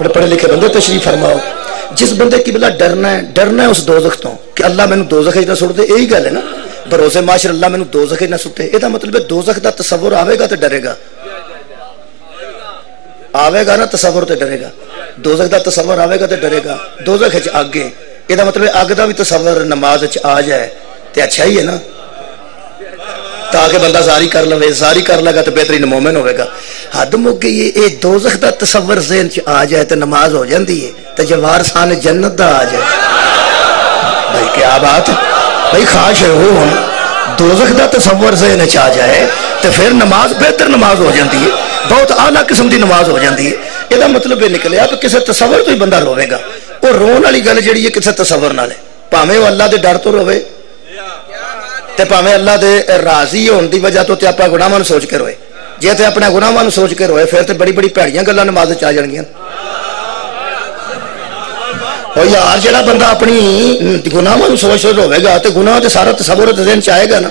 بڑے پڑھے لکھے بندے تشریف فرماؤ. جس بندے کی بلا ڈرنا ہے اس دوزخ تو کہ اللہ مینوں دوزخ نہ سٹ دے, یہی گل ہے نا. بھروسے معاشر اللہ مینوں دوزخ نہ سٹے, یہ مطلب ہے دوزخ دا تصور آئے گا تو ڈرے گا, آئے گا نا تصور تو ڈرے گا. دوزخ دا تصور آئے گا تو ڈرے گا. دوزخ اگ ہے, یہ مطلب اگ دا بھی تصور نماز آ جائے تو اچھا ہی ہے نا, تاکہ بندہ زاری کر لے, زاری کر لے گا تو بہترین مومن ہوئے گا. حد مک گئی, یہ دوزخ دا تصور ذہن چ آ جائے تو نماز ہو جاندی ہے, تو جب وارثان جنت دا آ جائے. بھائی کیا بات ہے بھائی, خواہش ہے وہ دوزخ دا تصور ذہن چ آ جائے تو پھر نماز بہتر نماز ہو جاندی ہے, بہت اعلیٰ قسم دی نماز ہو جاندی ہے. یہ مطلب یہ نکلیا کہ کسی تصور تو ہی بندہ روے گا. وہ رون والی گل جہی ہے کسی تصور نال ہے, پاویں وہ اللہ دے ڈر تو روے تے پاویں اللہ دے راضی ہون دی وجہ تو تے اپنا گناہاں نوں سوچ کے روئے. جے تے اپنے گناہاں نوں سوچ کے روئے پھر تے بڑی بڑی بھڑیاں گلاں نماز وچ آ جانگیاں. او یار جڑا بندہ اپنی گناہاں نوں سوچ کے روے گا تے گناہ تے سارا تصور تے ذہن چ آئے گا نا.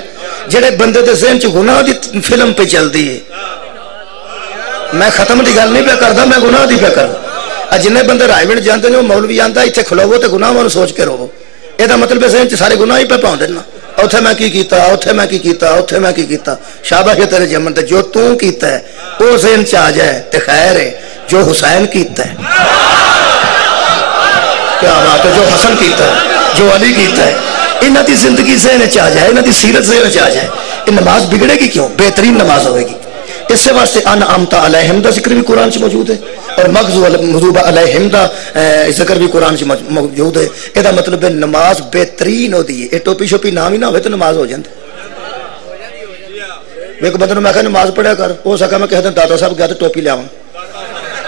جڑے بندے دے ذہن چ گناہ دی فلم پہ چلدی ہے, میں ختم دی گل نہیں پہ کردا, میں گناہ دی پہ کردا. جنے بندے رائے جاندے نے وہ مولوی آندا ایتھے کھلوو تے گناہاں نوں سوچ کے روو, یہ مطلب ذہن چ سارے گناہ ہی پہ پاؤندے نا. اوتھے میں کی کیتا, اوتھے میں کی کیتا, اوتھے میں کی کیتا. شاباش ہے تیرے جمن تے, جو تو کیتا ہے وہ ذہن چ آ جائے تے خیر ہے. جو حسین کیتا ہے, کیا بات ہے, جو حسن کیتا ہے, جو علی کیتا ہے, انہاں دی زندگی ذہن چ آ جائے, انہاں دی سیرت ذہن چ آ جائے, یہ نماز بگڑے گی کیوں؟ بہترین نماز ہوئے گی. اس سے واسطے انعمت علیہم دا ذکر بھی قرآن سے موجود ہے, اور مغضوب علیہم دا ذکر بھی قرآن سے موجود ہے. یہ مطلب ہے نماز بہترین ہوتی ہے. یہ ٹوپی شوپی نام ہی نہ ہوئے تو نماز ہو جاندی. ایک بندے نے میں کہا نماز پڑھیا کر, ہو سکا میں کہتا داتا صاحب گیا تو ٹوپی لے آؤں.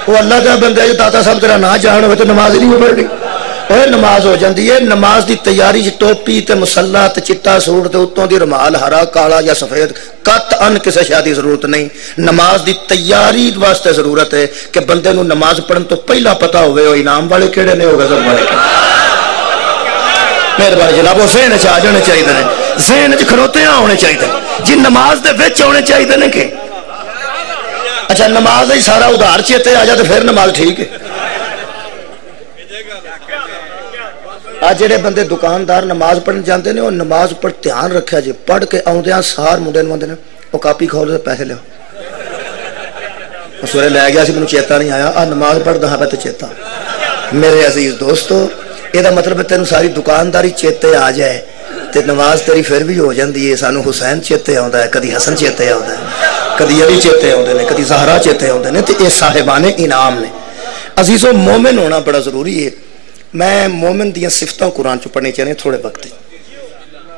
وہ اللہ کا بندہ ہے, داتا صاحب تیرا نہ جان ہوئے تو نماز ہی نہیں پڑھنی. اور نماز ہو جاندی ہے. نماز دی تیاری ٹوپی تے مسلح تے چٹا سوٹ تے اتوں دی رومال ہرا کالا یا سفید قط ان کسی شے دی ضرورت نہیں. نماز دی تیاری واسطے ضرورت ہے کہ بندے نو نماز پڑھن تو پہلا پتہ ہوئے وہ انعام والے کیڑے نے, ہو غضب والے کیڑے. مہربانی جناب, وہ ذہن چ آ جانے چاہیے نے, ذہن چ کھڑوتے ہونے چاہیے جی, نماز دے وچ ہونے چاہیے نے. کہ اچھا نماز ہی سارا ادھار چیتے آ جائے تو پھر نماز ٹھیک ہے. آج جڑے بندے دکاندار نماز پڑھن جاندے نے, وہ نماز پر دھیان رکھا جی, پڑھ کے آؤندیاں سار منڈے نوں نے وہ کاپی کھول دے پیسے لو. سورے لے گیا سی, مینوں چیتا نہیں آیا, آ نماز پڑھدا ہاں تے چیتا. میرے عزیز دوستو, یہ مطلب ہے تینوں ساری دکانداری چیتے آ جائے تے نماز تیری پھر بھی ہو جاندی ہے. سانو حسین چیتے آوندا ہے, کدی حسن چیتے آوندا ہے, کدی علی چیتے آوندے نے, کدی زہرا چیتے آوندے نے, تے یہ صاحبان انعام نے. عزیزو, مومن ہونا بڑا ضروری ہے. میں مومن دیاں صفتاں قرآن چ پڑھنی چاہنے تھوڑے وقت,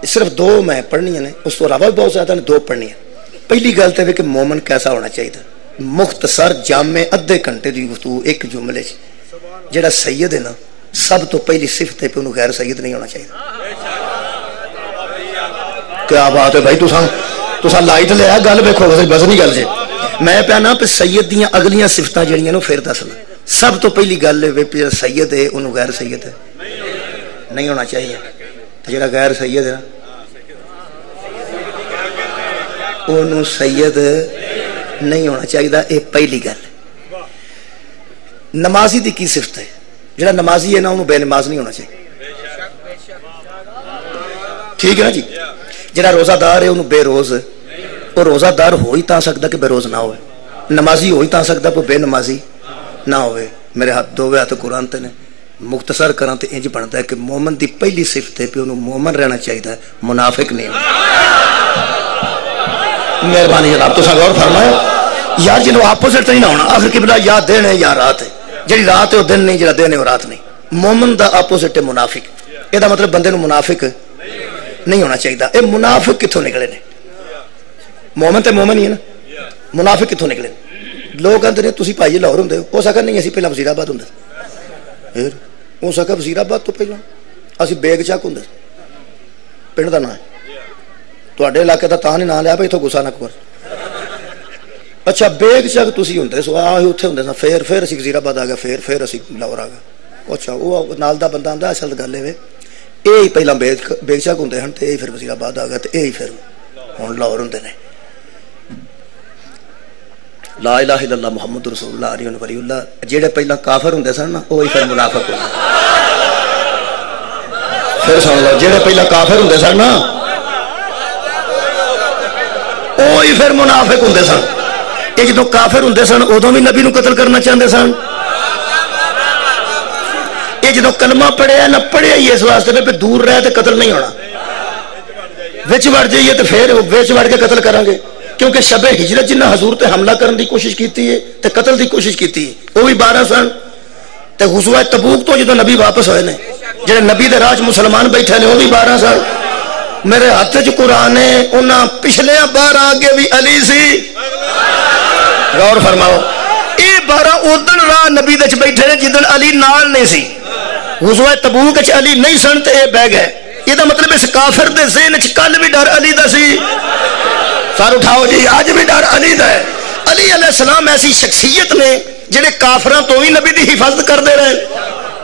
صرف دو میں پڑھنی ہیں, اس تو علاوہ بہت زیادہ نے, دو پڑھنی ہیں. پہلی گل تو ہے کہ مومن کیسا ہونا چاہیے. مختصر جامع ادھے گھنٹے دی گفتگو ایک جملے چ. جڑا سید ہے نا, سب تو پہلی صفت ہے کہ انہوں غیر سید نہیں ہونا چاہیے. کیا بات ہے بھائی, تساں لائٹ لیا گل ویکھو, وزنی گل جی. میں پہنا پہ سید دیاں اگلیاں صفتاں جڑیاں نو پھر دسنا. سب تو پہلی گل ہے سید ہے انہوں غیر سید ہے نہیں ہونا چاہیے. جڑا غیر سید ہے نا انہوں سید نہیں ہونا چاہیے. یہ پہلی گل. نمازی دی کی صفت ہے؟ جڑا نمازی ہے نا انہوں بے نماز نہیں ہونا چاہیے. ٹھیک ہے نا جی. جڑا روزہ دار ہے انہوں بے روز, وہ روزہ دار ہو ہی تا سکتا کہ بے روز نہ ہوئے, نمازی ہو ہی تا سکتا کہ بے نمازی نہ ہوئے. میرے ہاتھ دو ہاتھ قرآن تے نے, مختصر کران تے انج بنتا ہے کہ مومن دی پہلی صفت ہے کہ انہوں مومن رہنا چاہیے, منافق نہیں. مہربانی جناب, تو غور فرمایا یار, جنہوں اپوزٹ نہیں نہ ہونا. آخر قبلہ یا دن ہے یا رات ہے. جڑی رات ہے وہ دن نہیں, جڑا دن ہے وہ رات نہیں. مومن دا اپوزٹ ہے منافق. یہ دا مطلب بندے نو منافق نہیں ہونا چاہیے. اے منافق کتوں نکلے نے؟ مومن تے مومن ہی ہے نا, منافق کتوں نکلے؟ لوگ کہتے ہیں تسی بھائی لاہور ہوندے ہو سکا نہیں, اسی پہلا وزیر آباد ہوندے, پھر ہو سکا وزیر آباد تو پہلا اسی بیگ چک ہوندے, پنڈ دا نام ہے. تواڈے علاقے دا تاں نہیں نام لیا بھائی اتوں گسا نہ کر. اچھا بیگ چک تسی ہوندے سو, آہی اتنے ہوندے سا, پھر اسی وزیر آباد آ گیا, پھر اسی لاہور آ گیا. اچھا وہ نال دا بندہ آندا اصل گل ہے یہ پہلا بیگ چک ہوندے ہن تے پھر وزیر آباد آ گیا, تے یہ پھر ہن لاہور ہوندے نے. لا الہ الا اللہ محمد رسول اللہ علی ولی اللہ جہے پہلا کافر ہوں سن نا وہی پھر منافق ہوتے پھر سن لو جہے پہلا کافر ہوں سن نا وہی پھر منافق ہوں سن یہ جدو کافر ہوں سن ادو بھی نبی نو قتل کرنا چاہتے سن یہ جدو کلمہ پڑھیا نہ پڑھیا ہی اس واسطے پہ دور رہے تو قتل نہیں ہونا وچ وڑ جائیے تو پھر وچ وڑ کے قتل کریں گے کیونکہ شب ہجرت جنہ حضور تے حملہ کرنے دی کوشش کیتی ہے تے قتل دی کوشش کیتی ہے وہ بھی 12 سن تے غزوہ تبوک تو جدو نبی واپس ہوئے نے جڑے نبی دے راج مسلمان بیٹھے نے وہ بھی 12 سن میرے ہاتھ چ قرآن ہے انہاں پچھلے 12 آگے بھی علی سی غور فرماؤ یہ 12 ادن راہ نبی دے بیٹھے نے جدن علی نال نہیں سی غزوہ تبوک چ علی نہیں سن تے اے بہ گئے یہ دا مطلب اس کافر دے ذہن چ کل بھی ڈر علی دا سی سار اٹھاؤ جی آج بھی ڈر علی دا ہے علی علیہ السلام ایسی شخصیت نے جڑے کافراں تو بھی نبی دی حفاظت کرتے رہے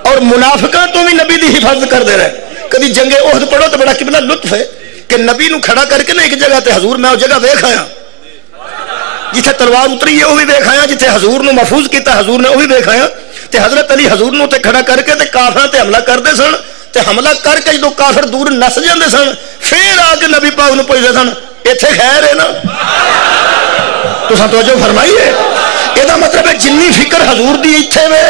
اور منافقاں تو بھی نبی دی حفاظت کرتے رہے کبھی جنگ احد پڑھو تو بڑا قبلہ لطف ہے کہ نبی نو کھڑا کر کے نا ایک جگہ تے حضور میں اس جگہ ویکھ آیا جتھے تلوار اتری ہے وہ بھی ویکھ آیا جتھے حضور نو محفوظ کیتا حضور نے وہ بھی ویکھ آیا تے حضرت علی حضور نو تے کھڑا کر کے تے کافراں تے حملہ کردے سن تے حملہ کر کے جدوں کافر دور نس جاندے سن پھر آ کے نبی پاک نو پوچھدے سن ایتھے خیر ہے نا تساں توجہ فرمائیے یہ دا مطلب ہے جنی فکر حضور دی ایتھے وے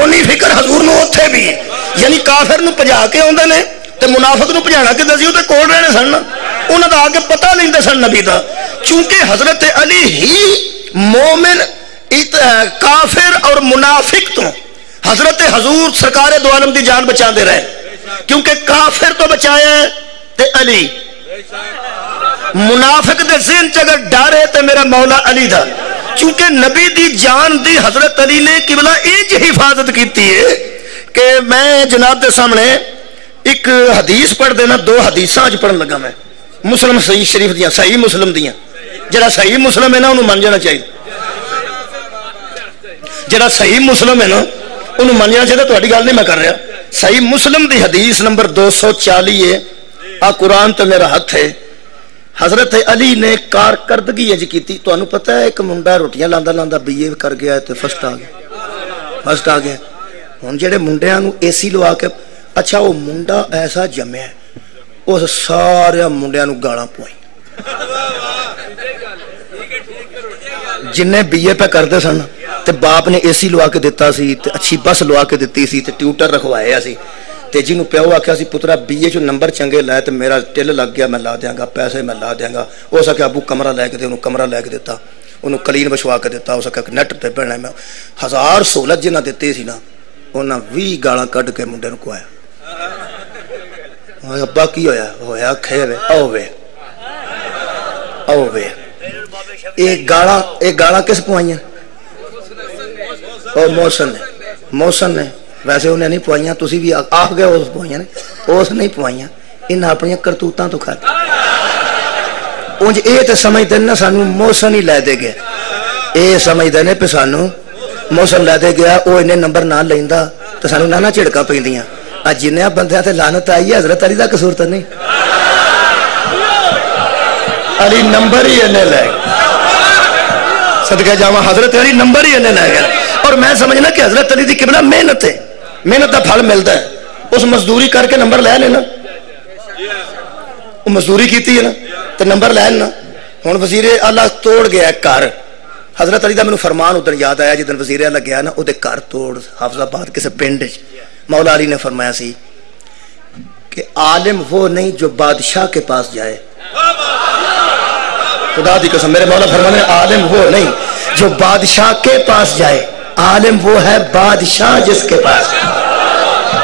اونی فکر حضور نو اوتھے بھی ہے یعنی کافر نو بھجا کے اوندے نے تے منافق نو بھجانا کہ دسی تے کول رہنے سن انہاں دا آ کے پتہ لیندے سن نبی دا چونکہ حضرت علی ہی مومن کافر اور منافق تو حضرت حضور سرکار دو عالم دی جان بچا دے رہے کیونکہ کافر تو بچایا ہے تے علی منافق دے ذہن چ اگر ڈر ہے تے میرا مولا علی دا چونکہ نبی دی جان دی حضرت علی نے قبلہ ایج حفاظت کیتی ہے کہ میں جناب دے سامنے ایک حدیث پڑھ دینا 2 حدیثاں اج پڑھن لگا میں مسلم صحیح شریف دیاں صحیح مسلم دیاں جڑا صحیح مسلم ہے نا انہوں من جانا چاہیے جڑا صحیح مسلم ہے نا انہوں من جانا چاہیے تہاڈی گل نہیں میں کر رہا صحیح مسلم دی حدیث نمبر 240 ہے آ قرآن تے میرا ہاتھ ہے حضرت علی نے کارکردگی اج کیتی تو انہوں پتہ ہے ایک منڈا روٹیاں لاندا لاندا بی اے کر گیا تے فرسٹ آ گیا ہن جڑے منڈیاں نو اے سی لوا کے اچھا وہ منڈا ایسا جمع ہے اس سارے منڈیاں نو گالاں پوائیں جنہیں بی اے پہ کردے سن تے باپ نے اے سی لوا کے دیتا سی تے اچھی بس لوا کے دیتی سی تے ٹیوٹر رکھوایا سی تے جنہوں پیو آکھیا سی پترا بی اے جو نمبر چنگے لائے تے میرا ٹل لگ گیا میں لا دیاں گا پیسے میں لا دیاں گا ہو سکے ابو کمرہ لے کے دے انہوں کمرہ لے کے دیتا انہوں کلین بچوا کے دیتا ہو سکے نیٹ تے بڑھنے میں 1000 سہولت جنہ دیتے سی نا انہاں 20 گالاں کڈ کے منڈے نوں کوایا ابا کی ہویا کھیوے او وے ایک گالاں کس پوائیاں اور موسن نے ویسے انہیں نہیں پوائیاں تسی بھی آخ گئے اس پوائیاں نے اس نہیں پوائیاں انہاں اپنی کرتوتاں تو کھاتے انج اے تے سمجھتے نا سانو موسن ہی لے دے گیا اے سمجھتے نے پہ سانو موسن لے دے گیا وہ انہیں نمبر نہ لیندا تو سانو نہ جھڑکا پیندیاں اج جنیاں بندیاں تے لعنت آئی ہے حضرت علی دا قصور تے نہیں علی نمبر ہی انہیں لے صدقہ جاواں حضرت علی نمبر ہی انہیں لے گیا اور میں سمجھنا کہ حضرت علی دی قبلہ محنت ہے محنت دا پھل ملتا ہے اس مزدوری کر کے نمبر لے لینا وہ مزدوری کیتی ہے نا تو نمبر لے لینا ہن وزیر اعلیٰ توڑ گیا گھر حضرت علی دا مینوں فرمان ادھر یاد آیا جدن وزیر اعلیٰ گیا نا وہ گھر توڑ حافظ آباد کسی پنڈ مولا علی نے فرمایا سی کہ عالم وہ نہیں جو بادشاہ کے پاس جائے خدا دی قسم میرے مولا فرمانے عالم وہ نہیں جو بادشاہ کے پاس جائے عالم وہ ہے بادشاہ جس کے پاس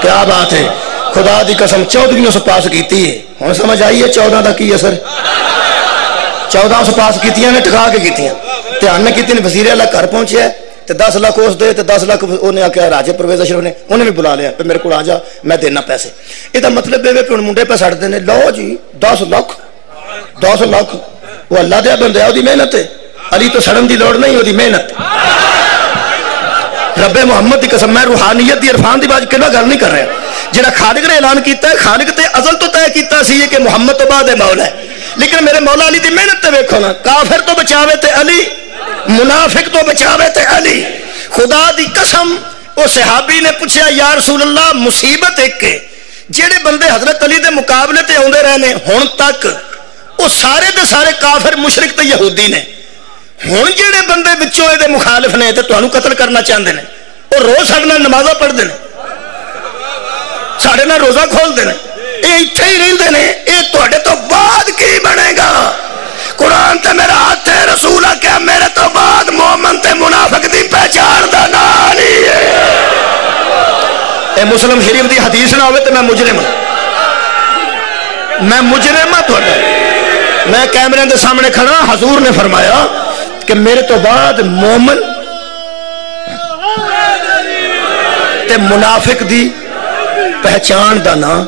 کیا بات ہے خدا دی قسم 14 سے پاس کیتی ہے ہن سمجھ آئی ہے 14 دا کی اثر 14 سے پاس کیتیاں نے ٹکا کے کیتیاں دھیان نے کیتی نے وزیر اعلیٰ گھر پہنچیا تے 10 لاکھ اس دے تے 10 لاکھ انہیں آکھیا راجے پرویز اشرف نے انہیں بھی بلا لیا میرے کو آ جا میں دینا پیسے یہ مطلب ہے کہ منڈے پہ سٹ دینے لو جی 10 لاکھ وہ اللہ دیا بندہ ہے محنت ہے علی تو سڑن دی لوڑ نہیں ہوتی محنت رب محمد دی قسم میں روحانیت دی عرفان دی بات کنا گل نہیں کر رہا جنہا خالق نے اعلان کیتا ہے خالق تے ازل تو طے کیتا سی کہ محمد تو بعد مولا ہے لیکن میرے مولا علی دی محنت تے ویکھو نا کافر تو بچاوے تے علی منافق تو بچاوے تے علی. خدا دی قسم وہ صحابی نے پوچھا یا رسول اللہ مصیبت ایک ہے جہے بندے حضرت علی دے مقابلے تے آندے رہے نے ہن تک وہ سارے دے سارے کافر مشرک تے یہودی نے. ہن جہے بندے وچوں دے مخالف نے تے تانوں قتل کرنا چاہتے ہیں وہ روز ساڈے نال نمازاں پڑھتے ہیں ساڈے نال روزہ کھولتے ہیں یہ اتنے ہی رہتے ہیں. یہ تواڈے تو بعد کی بنے گا؟ قرآن تے میرا ہاتھ ہے رسول کیا میرے تو بعد مومن تے منافق دی پہچان دا نام نہیں ہے. اے مسلم شریف دی حدیث نہ ہوئے تو میں مجرم ہوں. میں مجرم ہوں تھوڑا. میں کیمرے دے سامنے کھڑا حضور نے فرمایا کہ میرے تو بعد مومن تے منافق دی پہچان دا نام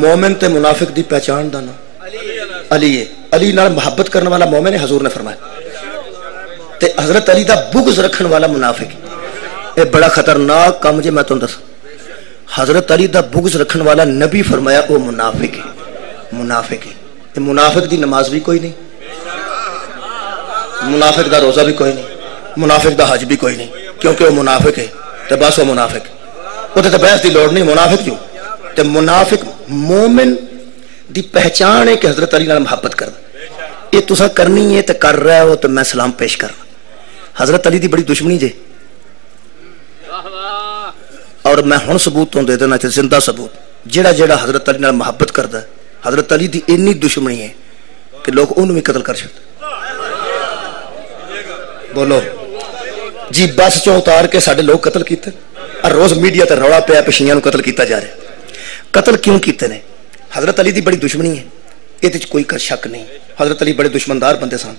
مومن تے منافق دی پہچان دا نام علی ہے. علی نال محبت کرنے والا مومن ہے حضور نے فرمایا تے حضرت علی دا بغض رکھن والا منافق. یہ بڑا خطرناک کام جی میں تمہیں دس. حضرت علی دا بغض رکھن والا نبی فرمایا وہ منافق ہے. منافق ہے. یہ منافق دی نماز بھی کوئی نہیں, منافق دا روزہ بھی کوئی نہیں, منافق دا حج بھی کوئی نہیں, کیونکہ وہ منافق ہے. تے بس وہ منافق وہ تے بحث دی لوڑ نہیں. منافق جو تے منافق مومن دی پہچان ہے کہ حضرت علی نال محبت کرنا. یہ تسا کرنی ہے تے کر رہے ہو تو میں سلام پیش کرنا. حضرت علی دی بڑی دشمنی جے اور میں ہن ثبوت تو دے دینا زندہ ثبوت. جڑا جڑا حضرت علی نال محبت کردا ہے حضرت علی دی اتنی دشمنی ہے کہ لوگ انہوں بھی قتل کر چھڑتے. بولو جی بس چوں اتار کے ساڈے لوگ قتل کیتے اور روز میڈیا تے روڑا پیا پشیاں نو قتل کیتا جا رہا. قتل کیوں کیتے نے؟ حضرت علی دی بڑی دشمنی ہے, یہ کوئی شک نہیں. حضرت علی بڑے دشمندار بندے سن,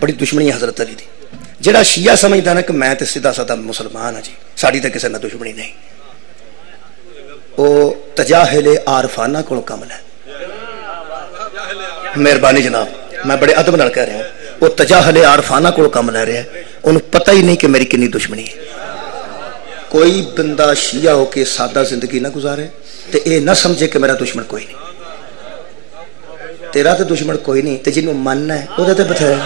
بڑی دشمنی ہے حضرت علی دی. جڑا شیعہ سمجھدا نا کہ میں تے سیدھا سادہ مسلمان ہاں جی ساڈی تے کسے نال دشمنی نہیں, او تجاہل عارفانہ کول کم لے. مہربانی جناب میں بڑے ادب نال کہہ رہا ہوں وہ تجاہل عارفانہ کول کم لے رہا ہے. انہوں پتہ ہی نہیں کہ میری کنی دشمنی ہے. کوئی بندہ شیعہ ہو کے سادہ زندگی نہ گزارے تے اے نہ سمجھے کہ میرا دشمن کوئی نہیں. تیرا تے دشمن کوئی نہیں تے جنوں مننا ہے وہ تے بتھیرا.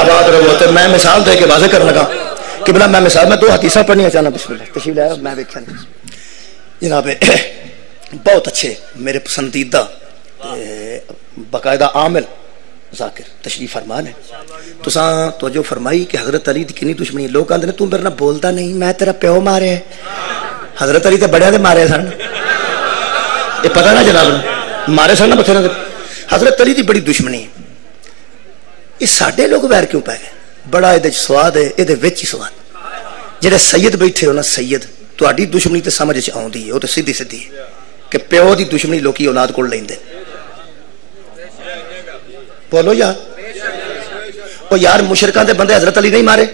آباد رہو. تے میں مثال دے کے واضح کرنے لگا کہ بلا میں مثال میں دو حدیثاں پڑھنی چاہنا. بسم اللہ تشریف لایا. میں دیکھا نہیں جناب بہت اچھے میرے پسندیدہ باقاعدہ عامل ذاکر تشریف فرمان ہے. تساں توجہ فرمائی کہ حضرت علی دی کنی دشمنی. لوگ کہندے نے تو میرے نال بولدا نہیں, میں تیرا پیو مارے. حضرت علی تے بڑیاں دے مارے سن, یہ پتہ نا جناب مارے سن نا بتھیرے. حضرت علی دی بڑی دشمنی. یہ ساڈے لوگ ویر کیوں پے گئے؟ بڑا یہ سواد ہے, یہ وچ ہی سواد. جڑے سید بیٹھے ہو نا سید, تہاڈی دشمنی تے سمجھ چ آوندی ہے, وہ تے سیدھی سیدھی ہے کہ پیو دی دشمنی لوکی اولاد کول لیندے. بولو یار وہ یار مشرکاں دے بندے حضرت علی نہیں مارے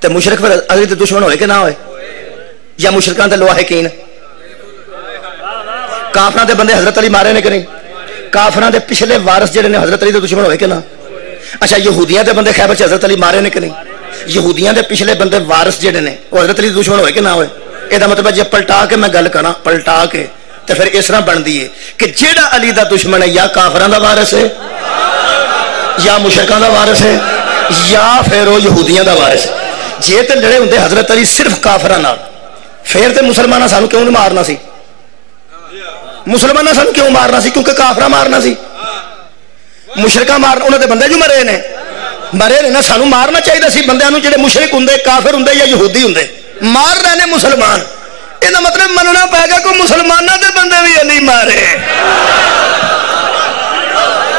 تے مشرک پھر علی دے دشمن ہوئے کہ نہ ہوئے؟ یا مشرکاں دے لواحقین کافراں دے بندے حضرت علی مارے نے کہ نہیں؟ کافراں دے پچھلے وارث جڑے نے حضرت علی دے دشمن ہوئے کہ نہ؟ اچھا یہودیاں دے بندے خیبر چ حضرت علی مارے نے کہ نہیں؟ یہودیاں دے پچھلے بندے وارث جڑے نے وہ حضرت علی دے دشمن ہوئے کہ نہ ہوئے؟ یہ مطلب ہے جی پلٹا کے میں گل کراں پلٹا کے تو پھر اس طرح بنتی ہے کہ جیڑا علی دا دشمن ہے یا کافراں دا وارث ہے یا مشرکاں دا وارث ہے یا پھر وہ یہودیاں دا وارث ہے. جے تے لڑے ہوندے حضرت علی صرف کافراں نال پھر تے مسلماناں سانو کیوں نہیں مارنا سی؟ مسلماناں سانو کیوں مارنا سی؟ کیونکہ کافراں مارنا سی. مشرکاں مارنا انہاں دے بندے جو مرے نے نا. سانو مارنا چاہیے سی بندیاں نوں جڑے مشرک ہوندے کافر ہوندے یا یہودی ہوندے. مار رہے نے مسلمان. یہ مطلب مننا پائے گا کوئی مسلمانوں دے بندے بھی علی مارے.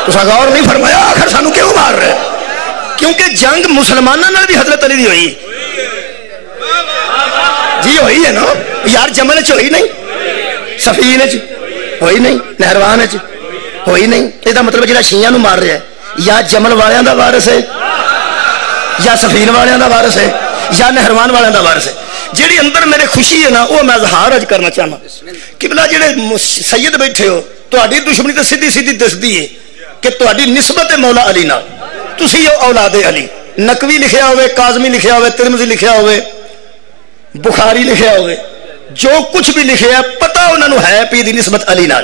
تو غور نہیں فرمایا آخر سانو کیوں مار رہے؟ کیونکہ جنگ مسلمانوں نال بھی حضرت علی دی ہوئی جی. ہوئی ہے نا یار. جمل چ ہوئی نہیں, سفین چ ہوئی نہیں, نہروان چ ہوئی نہیں. یہ مطلب جہاں شیعہ نو مار رہا ہے یا جمل والوں دا وارث ہے یا سفین والوں دا وارث ہے یا نہروان والوں دا وارث ہے. جیڑی اندر میرے خوشی ہے نا وہ میں اظہار اج کرنا چاہنا کہ بلا جڑے سید بیٹھے ہو تہاڈی دشمنی تو سیدھی سیدھی دسدی ہے کہ تہاڈی نسبت مولا علی نال. تسی ہو اولاد علی. نقوی لکھیا ہوئے, کاظمی لکھیا ہوئے, ترمذی لکھیا ہوئے, بخاری لکھیا ہوئے, جو کچھ بھی لکھیا ہے پتہ انہاں نوں ہے پی دی نسبت علی نال.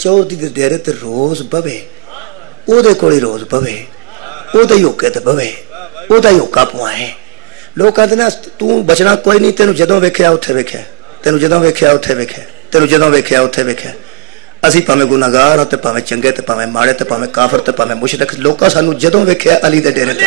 ਚੌਧਰੀ ਦੇ ਡੇਰੇ ਤੇ ਰੋਜ਼ ਬਵੇ ਉਹਦੇ ਕੋਲ ਹੀ ਰੋਜ਼ ਬਵੇ, ਉਹਦੇ ਹੀ ਹੋਕੇ ਤੇ ਬਵੇ, ਉਹਦਾ ਹੀ ਹੋਕਾ ਪਵਾਏ। ਲੋਕ ਕਹਿੰਦੇ ਨੇ ਤੂੰ ਬਚਣਾ ਕੋਈ ਨਹੀਂ, ਤੈਨੂੰ ਜਦੋਂ ਵੇਖਿਆ ਉੱਥੇ ਵੇਖਿਆ, ਤੈਨੂੰ ਜਦੋਂ ਵੇਖਿਆ ਉੱਥੇ ਵੇਖਿਆ, ਤੈਨੂੰ ਜਦੋਂ ਵੇਖਿਆ ਉੱਥੇ ਵੇਖਿਆ। ਅਸੀਂ ਭਾਵੇਂ ਗੁਨਾਹਗਾਰ ਹਾਂ ਤੇ ਭਾਵੇਂ ਚੰਗੇ ਤੇ ਭਾਵੇਂ ਮਾੜੇ ਤੇ ਭਾਵੇਂ ਕਾਫਰ ਤੇ ਭਾਵੇਂ ਮੁਸ਼ਰਿਕ, ਲੋਕਾਂ ਸਾਨੂੰ ਜਦੋਂ ਵੇਖਿਆ ਅਲੀ ਦੇ ਡੇਰੇ ਤੇ।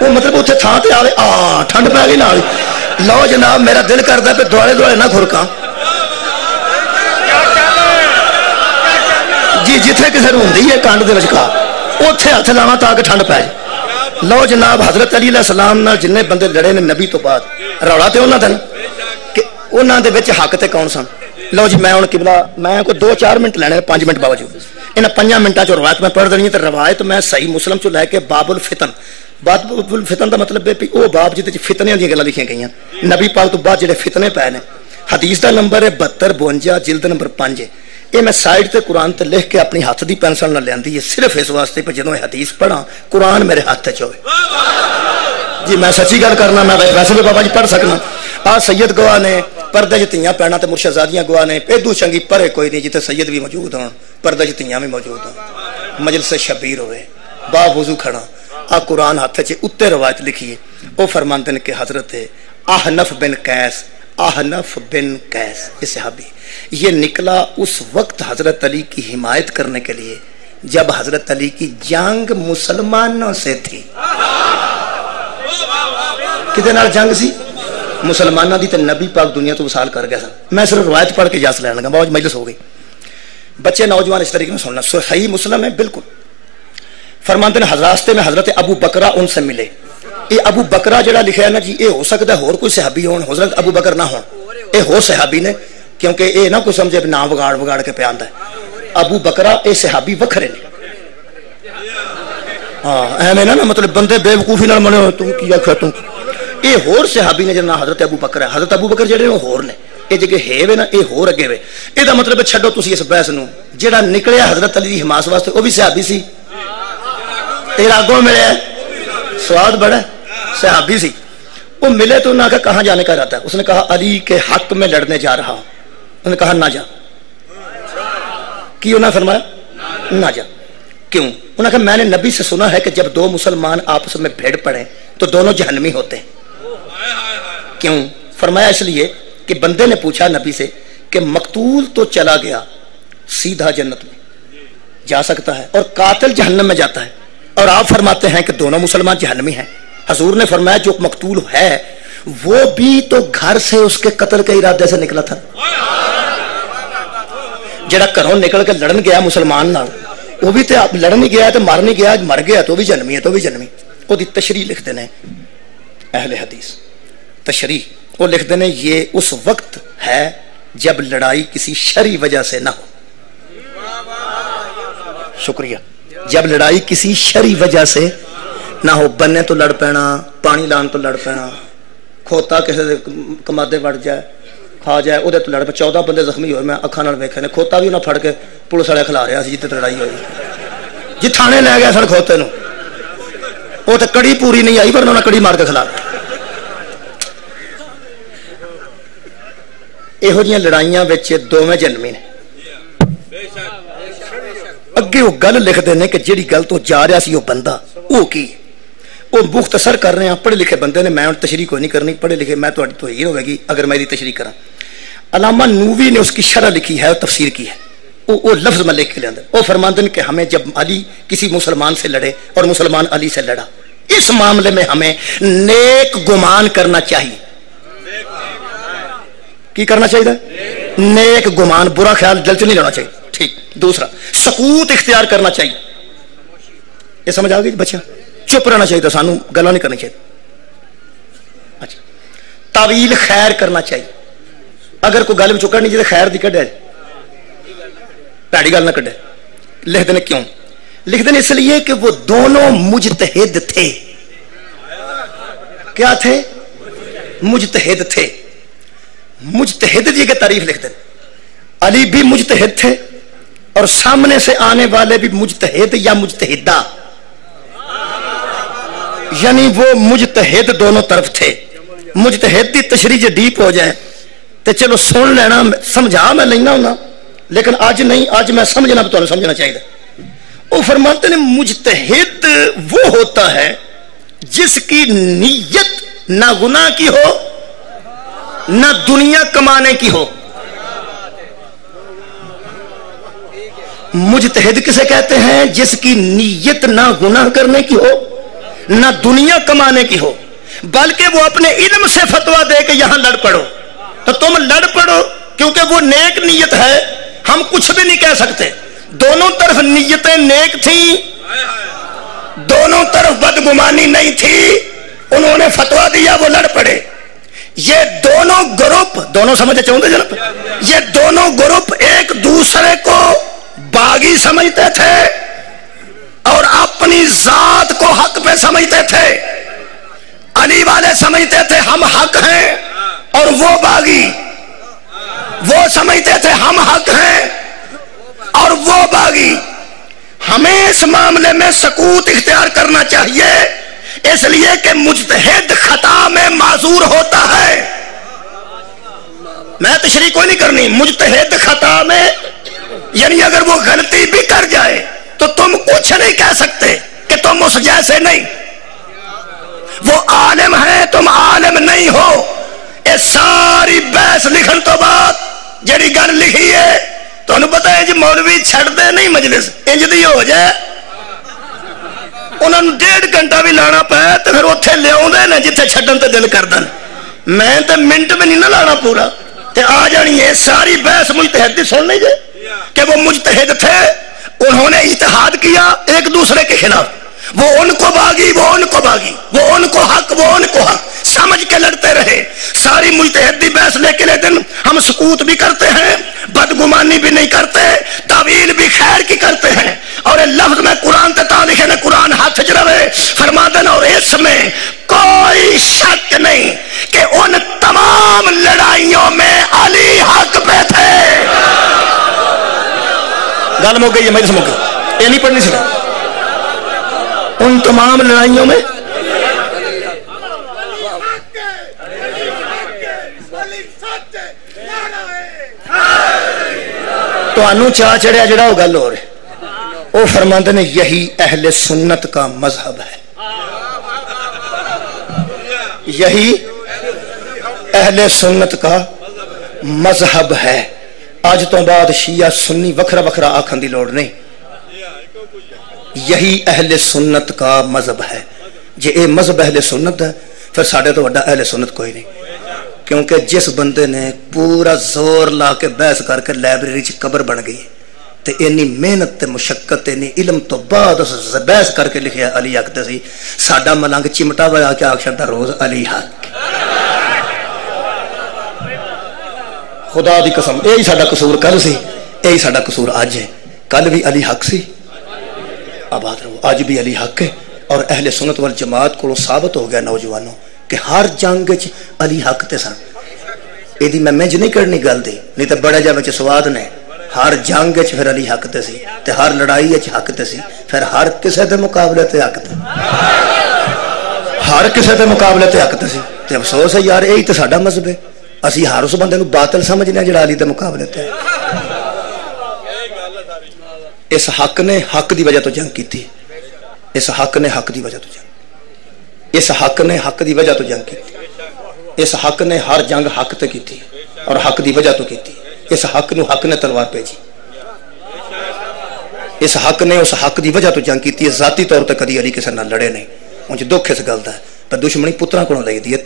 وہ مطلب اتنے تھان سے آئے ٹھنڈ پی گئی نہ لو جناب میرا دل کرتا پہ دوڑے دوڑے نہ کھرکاں جی جتنے کسی ہوندی ہے کنڈ دے وچکار اتنے ہاتھ لاواں تاکہ ٹھنڈ پی جائے لو جناب حضرت علی علیہ السلام نال جن بندے لڑے نے نبی تو بعد رولا تو انہوں نے کہ انہوں دے وچ حق تے کون سن لو جی میں ہوں قبلہ میں کوئی 2-4 منٹ لینے 5 منٹ باوجود انہیں 5 منٹوں چ روایت میں پڑھ دینی ہے تو روایت میں صحیح مسلم چ لے کے باب الفتن باب الفتن کا مطلب ہے وہ باب جہد فتنے دی گلاں لکھیاں گئی نبی پاک تو بعد جڑے فتنے پے نے حدیث کا نمبر ہے 7252 جلد نمبر 5 یہ میں سائڈ تے قرآن تے لکھ کے اپنی ہاتھ دی پینسل نہ لیندی ہے صرف اس واسطے پہ جدوں حدیث پڑھا قرآن میرے ہاتھ تے ہوئے جی میں سچی گل کرنا میں ویسے بھی بابا جی پڑھ سکنا آ سید گواہ نے پردے چ تیاں پینا تے مرشدزادیاں گواہ نے ادو چنگی پرے کوئی نہیں جتے سید بھی موجود ہون پردے چ تیاں بھی موجود ہوں مجلس شبیر ہوئے با وضو کھڑا آ قرآن ہاتھ چ اتے روایت لکھیے وہ فرماندے نے کہ حضرت احنف بن قیس یہ صحابی یہ نکلا اس وقت حضرت علی کی حمایت کرنے کے لیے جب حضرت علی کی جنگ مسلمانوں سے تھی کدے نال جنگ سی مسلمانوں دی تے نبی پاک دنیا تو وصال کر گیا سن میں صرف روایت پڑھ کے اجازت لینے لگا بہت مجلس ہو گئی بچے نوجوان اس طریقے میں سننا صحیح مسلم ہے بالکل فرماتے ہیں راستے میں حضرت ابو بکرہ ان سے ملے یہ ابو بکرہ جڑا لکھا ہے نا جی یہ ہو سکتا ہے اور کوئی صحابی ہون حضرت ابو بکر نہ ہون یہ ہو صحابی نے کیونکہ یہ نہ کوئی سمجھے نام وگاڑ کے پہ آندا ہے ابو بکرہ یہ صحابی وکھرے نے ہاں ایویں نہ مطلب بندے بے وقوفی نال منے تو کی آکھیا تو یہ ہور صحابی نے جنہ حضرت ابو بکر ہے حضرت ابو بکر جڑے ہور نے یہ جگہ ہے وے نا یہ ہور اگے وے یہ دا مطلب چھڈو تسی اس بحث نو جڑا نکلیا حضرت علی دی حماس واسطے وہ بھی صحابی سی تیرا اگوں ملیا سواد بڑا صحابی سی وہ ملے تو انہوں نے کہا کہاں جانے کا ارادہ ہے اس نے کہا علی کے حق میں لڑنے جا رہا ہوں انہوں نے کہا نہ جا کی انہوں نے فرمایا نہ جا کیوں انہوں نے کہا میں نے نبی سے سنا ہے کہ جب دو مسلمان آپس میں بھیڑ پڑیں تو دونوں جہنمی ہوتے ہیں کیوں فرمایا اس لیے کہ بندے نے پوچھا نبی سے کہ مقتول تو چلا گیا سیدھا جنت میں جا سکتا ہے اور قاتل جہنم میں جاتا ہے اور آپ فرماتے ہیں کہ دونوں مسلمان جہنمی ہیں حضور نے فرمایا جو مقتول ہے وہ بھی تو گھر سے اس کے قتل کے ارادے سے نکلا تھا جڑا گھروں نکل کے لڑن گیا مسلمان نال وہ بھی تو لڑن گیا تو مر نہیں گیا مر گیا تو بھی جنمی ہے تو بھی جنمی وہ دی تشریح لکھتے ہیں اہل حدیث تشریح وہ لکھتے ہیں یہ اس وقت ہے جب لڑائی کسی شرعی وجہ سے نہ ہو شکریہ جب لڑائی کسی شرعی وجہ سے نہ ہو بننے تو لڑ پینا پانی لان تو لڑ پینا کھوتا کسی کمادے وڑ جائے کھا جائے وہ تو لڑ پہ 14 بندے زخمی ہوئے میں اکھاں نال ویکھے نے کھوتا بھی انہیں پھڑ کے پولیس والے کھلا رہا سی جتنے لڑائی ہوئی جی تھانے لے گیا سن کھوتے نو وہ تو کڑی پوری نہیں آئی پر انہوں نے کڑی مار کے کھلا یہو جہاں لڑائیاں دونوں جنمی نے اگے وہ گل لکھتے ہیں کہ جیڑی گل تو جا رہا سی وہ بندہ وہ کی وہ مختصر کر رہے ہیں پڑھے لکھے بندے نے میں تشریح کوئی نہیں کرنی پڑھے لکھے میں تو توہین ہوئے گی اگر میں تشریح کرا علامہ نووی نے اس کی شرح لکھی ہے اور تفسیر کی ہے وہ لفظ میں لکھ کے لے اندر وہ فرماتے ہیں کہ ہمیں جب علی کسی مسلمان سے لڑے اور مسلمان علی سے لڑا اس معاملے میں ہمیں نیک گمان کرنا چاہیے کی کرنا چاہیے نیک گمان برا خیال دل سے نہیں لینا چاہیے ٹھیک دوسرا سکوت اختیار کرنا چاہیے یہ سمجھ آ گئی بچہ چپ رہنا چاہیے تو سانو گلا نہیں کرنی چاہیے اچھا تعویل خیر کرنا چاہیے اگر کوئی گل چکر نہیں چاہیے خیر دی کڈے پیڑی گل نہ کڈے لکھ دینے کیوں لکھ دینے اس لیے کہ وہ دونوں مجتہد تھے کیا تھے مجتہد تھے مجتہد جی کے تعریف لکھ دینے علی بھی مجتہد تھے اور سامنے سے آنے والے بھی مجتہد یا مجتہدہ یعنی وہ مجتہد دونوں طرف تھے مجتہد دی تشریح جو ڈیپ ہو جائے تو چلو سن لینا سمجھا میں لینا ہونا لیکن آج نہیں آج میں سمجھنا تو سمجھنا چاہیے وہ فرماتے ہیں مجتہد وہ ہوتا ہے جس کی نیت نہ گناہ کی ہو نہ دنیا کمانے کی ہو مجتہد کسے کہتے ہیں جس کی نیت نہ گناہ کرنے کی ہو نہ دنیا کمانے کی ہو، بلکہ وہ اپنے علم سے فتویٰ دے کہ یہاں لڑ پڑو، تو تم لڑ پڑو کیونکہ وہ نیک نیت ہے، ہم کچھ بھی نہیں کہہ سکتے۔ دونوں طرف نیتیں نیک تھیں، دونوں طرف بدگمانی نہیں تھی، انہوں نے فتویٰ دیا، وہ لڑ پڑے۔ یہ دونوں گروپ، دونوں سمجھے چاہوں گے جناب، یہ دونوں گروپ ایک دوسرے کو باغی سمجھتے تھے اور اپنی ذات کو حق پہ سمجھتے تھے۔ علی والے سمجھتے تھے ہم حق ہیں اور وہ باغی، وہ سمجھتے تھے ہم حق ہیں اور وہ باغی۔ ہمیں اس معاملے میں سکوت اختیار کرنا چاہیے، اس لیے کہ مجتہد خطا میں معذور ہوتا ہے۔ میں تشریح کوئی نہیں کرنی، مجتہد خطا میں، یعنی اگر وہ غلطی بھی کر جائے تو تم کچھ نہیں کہہ سکتے کہ تم اس جیسے نہیں۔ وہ عالم ہے، تم عالم نہیں ہو۔ یہ ساری بحث لکھن تو بعد جڑی گل لکھی ہے تو انہوں پتا ہے جی مولوی چھڑ دے نہیں مجلس انج دی ہو جائے، انہوں نے 1.5 گھنٹہ بھی لانا پایا تو پھر اتھے لے آؤں دے نا جتھے چھڑن تے دل کر دن۔ میں تے منٹ میں نہیں نہ لانا پورا تے آ جانی ہے ساری بحث مجتہد دی سن نہیں جائے کہ وہ مجتہد تھے، انہوں نے اجتہاد کیا ایک دوسرے کے خلاف، وہ ان کو باغی، وہ ان کو باغی، وہ ان کو حق، وہ ان کو حق سمجھ کے لڑتے رہے۔ ساری مجتہدی بحث لے کے لیکن ہم سکوت بھی کرتے ہیں، بدگمانی بھی نہیں کرتے، تعویل بھی خیر کی کرتے ہیں۔ اور یہ لفظ میں قرآن تے تا لکھے نے، قرآن ہاتھ چ رہے فرما دین، اور اس میں کوئی شک نہیں کہ ان تمام لڑائیوں میں علی حق پہ تھے۔ گل مک گئی ہے، میری سمجھ یہ نہیں پڑھنی سی، ان تمام لڑائیوں میں تو انو چاہ چڑھیا جڑا وہ گل ہو رہے، وہ فرماندے نے یہی اہل سنت کا مذہب ہے، یہی اہل سنت کا مذہب ہے۔ آج تو بعد شیعہ سنی وکھرا وکھرا آکھن دی لوڑ نہیں، یہی اہل سنت کا مذہب ہے۔ جے اے مذہب اہل سنت ہے پھر ساڑھے تو وڈا اہل سنت کوئی نہیں، کیونکہ جس بندے نے پورا زور لا کے بحث کر کے لائبریری چ قبر بن گئی تے اینی محنت تے مشقت اینی علم تو بعد اس بحث کر کے لکھیا علی حق تے سی، ساڈا ملنگ چمٹا ہوا کے آکھ چھڑدا روز علی حق۔ خدا دی قسم یہی ساڈا قصور کل سی، یہی ساڈا قصور اج ہے۔ کل بھی علی حق سی، آباد رہو، آج بھی علی حق ہے۔ اور اہل سنت والجماعت کو ثابت ہو گیا نوجوانوں کہ ہر جنگ وچ علی حق تے سن۔ ایدی میں منج نہیں کرنی گل دی، نہیں تے بڑے جا وچ سواد نے۔ ہر جنگ وچ پھر علی حق تے سی تے ہر لڑائی وچ حق تے سی، پھر ہر کسے دے مقابلے تے حق تے، ہر کسے دے مقابلے تے حق تے سی۔ تے افسوس ہے یار، یہی تے ساڈا مذہب ہے، اسی ہر اس بندے نو باطل سمجھنے ہیں جڑا علی دے مقابلے تے۔ اس حق نے حق دی وجہ تو جنگ کی تھی، اس حق نے حق دی وجہ تو جنگ، اس حق نے حق دی وجہ تو جنگ کی تھی، اس حق نے ہر جنگ حق تے کی تھی اور حق دی وجہ تو کی تھی۔ اس حق نو حق نے تلوار بھیجی، اس حق نے اس حق دی وجہ تو جنگ کی تھی۔ ذاتی طور تے کدی علی کسے نال لڑے نہیں، انج دکھ اس گل دا ہے، پر دشمنی پتراں کولوں لئی دی۔